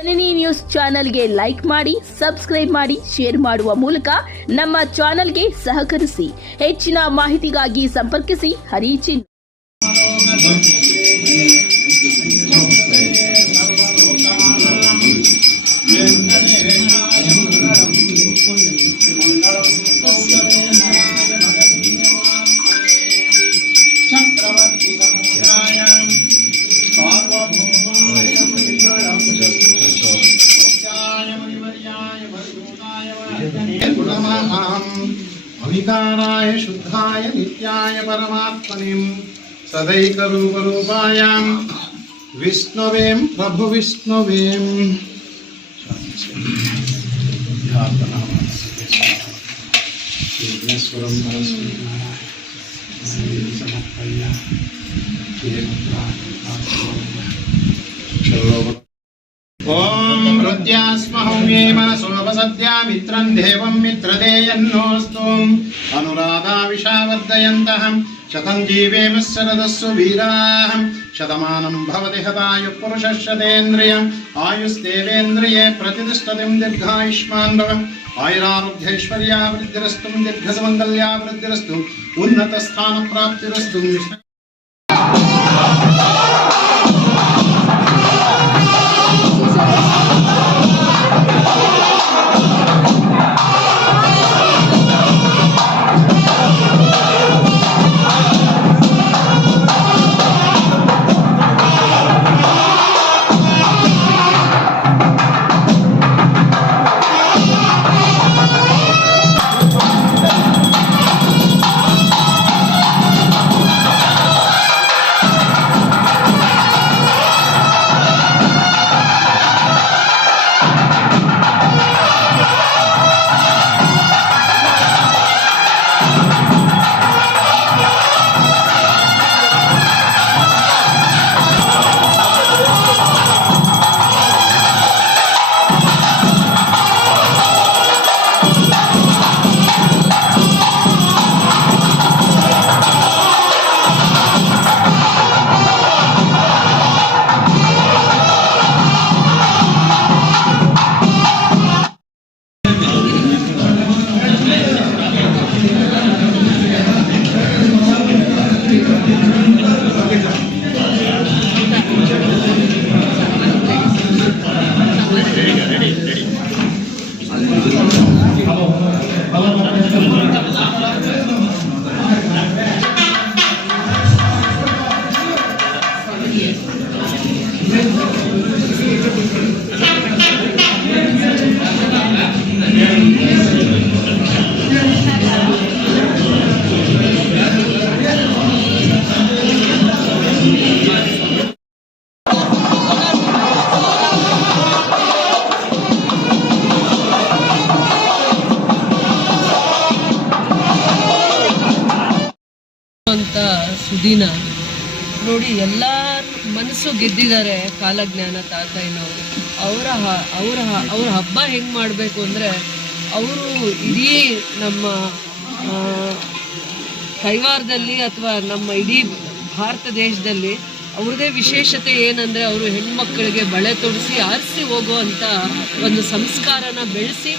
ಜನನಿ news ಚಾನೆಲ್ಗೆ like ಮಾಡಿ, subscribe ಮಾಡಿ, ಶೇರ್ ಮಾಡುವ ಮೂಲಕ ನಮ್ಮ ಚಾನೆಲ್ಗೆ ಸಹಕರಿಸಿ. ಹೆಚ್ಚಿನ ಮಾಹಿತಿಗಾಗಿ ಸಂಪರ್ಕಿಸಿ ಹರಿಚಿನ್. अविकाराय शुद्धाय नित्याय परमात्मने सदैकरूपरूपाय विष्णवे प्रभु विष्णवे ओम हृद्यास्महौम्ये मनसोपसद्या मित्रं देवं मित्रदेयन्नोऽस्तु अनुराधाविषावर्धयन्तः शतं जीवेम शरदस्सु वीराः शतमानं भवति हतायुः पुरुषः शतेन्द्रियम् आयुस्तेवेन्द्रिये प्रतिष्ठतिं दीर्घायुष्मान् भव आयुरारोग्यैश्वर्यावृद्धिरस्तु दीर्घसुमङ्गल्यावृद्धिरस्तु उन्नतस्थानप्राप्तिरस्तु. ಅಂತ ಸುದಿನ ನೋಡಿ ಎಲ್ಲ ಮನಸ್ಸು ಗೆದ್ದಿದ್ದಾರೆ ಕಾಲಜ್ಞಾನ ತಾತಯ್ಯನವರು. ಅವರ ಹಬ್ಬ ಹೆಂಗೆ ಮಾಡಬೇಕು ಅಂದರೆ ಅವರು ಇಡೀ ನಮ್ಮ ಕೈವಾರದಲ್ಲಿ ಅಥವಾ ನಮ್ಮ ಇಡೀ ಭಾರತ ದೇಶದಲ್ಲಿ ಅವ್ರದ್ದೇ ವಿಶೇಷತೆ ಏನಂದರೆ ಅವರು ಹೆಣ್ಮಕ್ಕಳಿಗೆ ಬಳೆ ತೊಡಿಸಿ ಆರಿಸಿ ಹೋಗುವಂಥ ಒಂದು ಸಂಸ್ಕಾರನ ಬೆಳೆಸಿ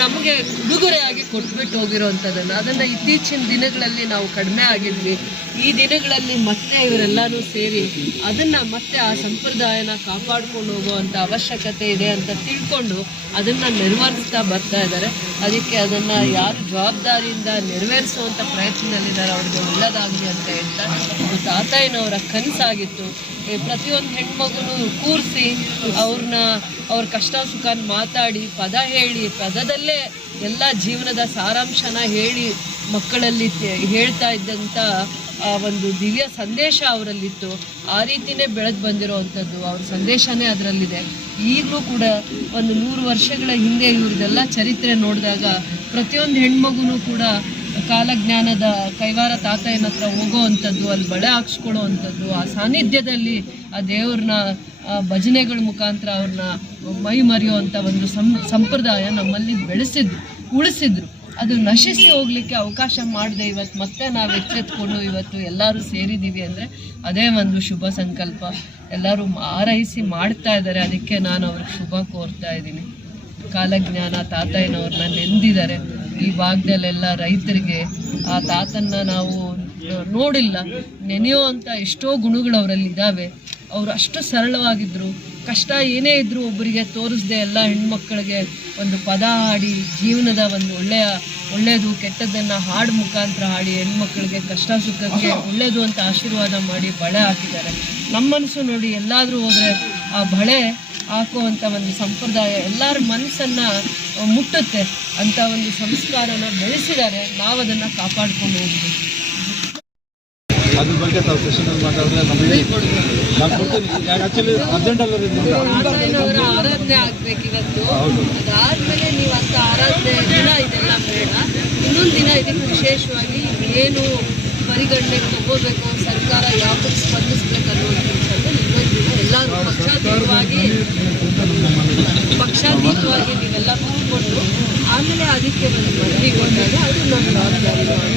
ನಮಗೆ ಉಡುಗೊರೆಯಾಗಿ ಕೊಟ್ಬಿಟ್ಟು ಹೋಗಿರೋವಂಥದ್ದನ್ನು ಅದನ್ನು ಇತ್ತೀಚಿನ ದಿನಗಳಲ್ಲಿ ನಾವು ಕಡಿಮೆ ಆಗಿದ್ವಿ. ಈ ದಿನಗಳಲ್ಲಿ ಮತ್ತೆ ಇವರೆಲ್ಲರೂ ಸೇರಿ ಅದನ್ನು ಮತ್ತೆ ಆ ಸಂಪ್ರದಾಯನ ಕಾಪಾಡ್ಕೊಂಡು ಹೋಗುವಂಥ ಅವಶ್ಯಕತೆ ಇದೆ ಅಂತ ತಿಳ್ಕೊಂಡು ಅದನ್ನು ನೆರವೇರಿಸ್ತಾ ಬರ್ತಾ ಇದ್ದಾರೆ. ಅದಕ್ಕೆ ಅದನ್ನು ಯಾರು ಜವಾಬ್ದಾರಿಯಿಂದ ನೆರವೇರಿಸುವಂಥ ಪ್ರಯತ್ನದಲ್ಲಿದ್ದಾರೆ ಅವ್ರಿಗೆ ಒಳ್ಳೆಯದಾಗಲಿ ಅಂತ ಹೇಳ್ತಾ, ಇದು ತಾತಯ್ಯನವರ ಕನಸಾಗಿತ್ತು. ಪ್ರತಿಯೊಂದು ಹೆಣ್ಮಗುನು ಕೂರಿಸಿ ಅವ್ರ ಕಷ್ಟ ಸುಖನ ಮಾತಾಡಿ ಪದ ಹೇಳಿ ಪದದಲ್ಲೇ ಎಲ್ಲ ಜೀವನದ ಸಾರಾಂಶನ ಹೇಳಿ ಮಕ್ಕಳಲ್ಲಿ ಹೇಳ್ತಾ ಇದ್ದಂಥ ಒಂದು ದಿವ್ಯ ಸಂದೇಶ ಅವರಲ್ಲಿತ್ತು. ಆ ರೀತಿಯೇ ಬೆಳೆದು ಬಂದಿರೋವಂಥದ್ದು ಅವ್ರ ಸಂದೇಶನೇ ಅದರಲ್ಲಿದೆ. ಈಗಲೂ ಕೂಡ ಒಂದು 100 ವರ್ಷಗಳ ಹಿಂದೆ ಇವ್ರದ್ದೆಲ್ಲ ಚರಿತ್ರೆ ನೋಡಿದಾಗ ಪ್ರತಿಯೊಂದು ಹೆಣ್ಮಗುನೂ ಕೂಡ ಕಾಲಜ್ಞಾನದ ಕೈವಾರ ತಾತಯ್ಯನ ಹತ್ರ ಹೋಗೋವಂಥದ್ದು, ಅಲ್ಲಿ ಬಳೆ ಹಾಕ್ಸ್ಕೊಳ್ಳೋವಂಥದ್ದು, ಆ ಸಾನ್ನಿಧ್ಯದಲ್ಲಿ ಆ ದೇವ್ರನ್ನ ಭಜನೆಗಳ ಮುಖಾಂತರ ಅವ್ರನ್ನ ಮೈ ಮರೆಯುವಂಥ ಒಂದು ಸಂಪ್ರದಾಯ ನಮ್ಮಲ್ಲಿ ಉಳಿಸಿದ್ರು. ಅದು ನಶಿಸಿ ಹೋಗಲಿಕ್ಕೆ ಅವಕಾಶ ಮಾಡದೆ ಇವತ್ತು ಮತ್ತೆ ನಾವು ಎಚ್ಚೆತ್ಕೊಂಡು ಇವತ್ತು ಎಲ್ಲರೂ ಸೇರಿದ್ದೀವಿ ಅಂದರೆ ಅದೇ ಒಂದು ಶುಭ ಸಂಕಲ್ಪ. ಎಲ್ಲರೂ ಆರೈಸಿ ಮಾಡ್ತಾ ಇದ್ದಾರೆ, ಅದಕ್ಕೆ ನಾನು ಅವ್ರಿಗೆ ಶುಭ ಕೋರ್ತಾ ಇದ್ದೀನಿ. ಕಾಲಜ್ಞಾನ ತಾತಯ್ಯನವ್ರನ್ನ ನೆಂದಿದ್ದಾರೆ. ಈ ಭಾಗದಲ್ಲೆಲ್ಲ ರೈತರಿಗೆ ಆ ತಾತನ್ನ ನಾವು ನೋಡಿಲ್ಲ, ನೆನೆಯುವಂಥ ಎಷ್ಟೋ ಗುಣಗಳು ಅವರಲ್ಲಿ ಇದ್ದಾವೆ. ಅವರು ಅಷ್ಟು ಸರಳವಾಗಿದ್ದರು. ಕಷ್ಟ ಏನೇ ಇದ್ದರೂ ಒಬ್ಬರಿಗೆ ತೋರಿಸ್ದೆ ಎಲ್ಲ ಹೆಣ್ಮಕ್ಳಿಗೆ ಒಂದು ಪದ ಹಾಡಿ ಜೀವನದ ಒಂದು ಒಳ್ಳೆಯದು ಕೆಟ್ಟದ್ದನ್ನು ಹಾಡು ಮುಖಾಂತರ ಹಾಡಿ ಹೆಣ್ಮಕ್ಳಿಗೆ ಕಷ್ಟ ಸುಖಕ್ಕೆ ಒಳ್ಳೆಯದು ಅಂತ ಆಶೀರ್ವಾದ ಮಾಡಿ ಬಳೆ ಹಾಕಿದ್ದಾರೆ. ನಮ್ಮ ಮನಸ್ಸು ನೋಡಿ ಎಲ್ಲಾದರೂ ಹೋದರೆ ಆ ಬಳೆ ಹಾಕುವಂಥ ಒಂದು ಸಂಪ್ರದಾಯ ಎಲ್ಲರ ಮನಸ್ಸನ್ನು ಮುಟ್ಟುತ್ತೆ ಅಂತ ಒಂದು ಸಂಸ್ಕಾರನ ಬೆಳೆಸಿದ್ದಾರೆ. ನಾವು ಅದನ್ನು ಕಾಪಾಡ್ಕೊಂಡು ಹೋಗ್ಬೇಕು. ಅದ್ರ ಬಗ್ಗೆ ತಾವು ಸೆಷನಲ್ಲಿ ಮಾತಾಡಿದ್ರೆ ನಮಗೆ ಆ್ಯಕ್ಚುಲಿ ತಾತಯ್ಯನವರ ಆರಾಧನೆ ಆಗ್ಬೇಕು ಇವತ್ತು. ಅದಾದಮೇಲೆ ನೀವು ಅಂತ ಆರಾಧನೆ ದಿನ ಇದೆಲ್ಲ ಬೇಡ, ಇನ್ನೊಂದು ದಿನ ಇದಕ್ಕೆ ವಿಶೇಷವಾಗಿ ಏನು ಪರಿಗಣನೆಗೆ ತಗೋಬೇಕು, ಸರ್ಕಾರ ಯಾವುದಕ್ಕೆ ಸ್ಪಂದಿಸ್ಬೇಕು ಅನ್ನೋದು ವಿಚಾರದಲ್ಲಿ ಇನ್ನೊಂದು ದಿನ ಎಲ್ಲರೂ ಪಕ್ಷಾತೀತವಾಗಿ ನೀವೆಲ್ಲ ಕೂತ್ಕೊಂಡು ಆಮೇಲೆ ಅದಕ್ಕೆ ಒಂದು ಮನವಿ ಕೊಟ್ಟಾಗ ಅದು ನಮ್ಮ ಜವಾಬ್ದಾರಿ.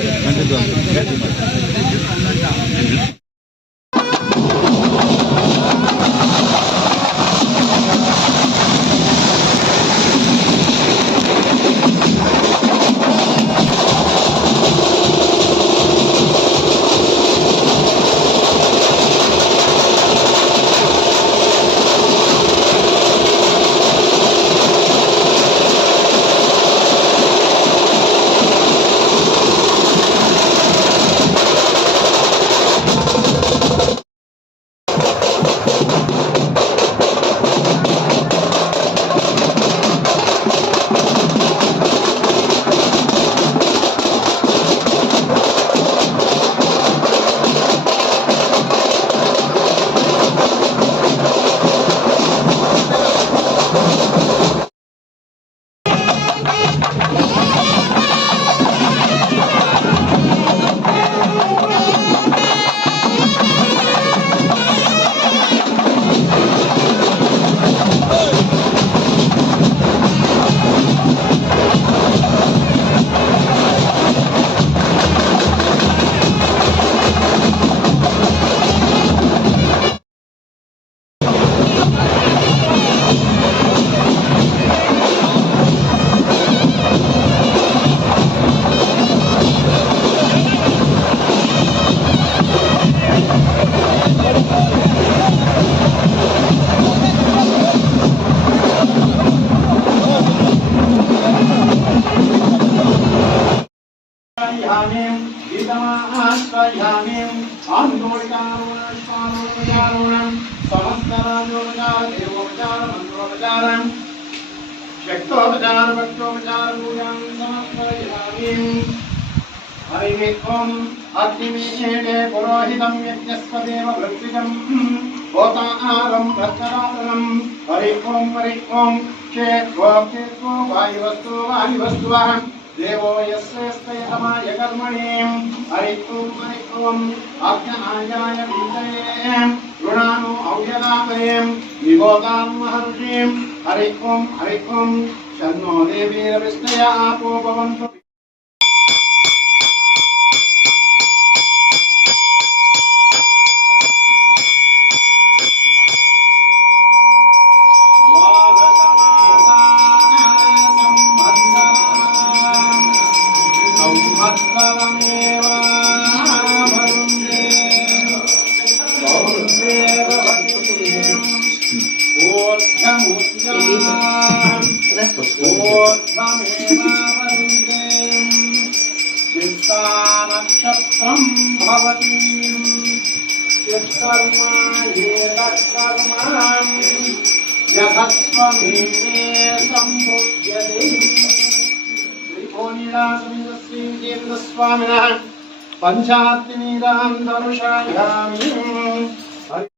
अग्निमीडे पुरोहितं यज्ञस्पदेव वृत्तिजं होतारं भद्ररातनं हरि ओं क्षेत्रो वायुवस्तुवः देवो यस्यस्तयतमाय कर्मणीं हरि ओं आज्ञायाय विद्महे ऋणानो औषधातये विभोगां महर्षिं हरि ओं शन्नो देवीरविष्णया आपो भवन्तु नक्षत्रं भवति चित्कर्मा ये तत्कर्मां यथस्वमेवे सम्भुज्यते श्रीकोनिरासमिन्द्रस्वामिनः पञ्चाग्निरान् दर्शयामि।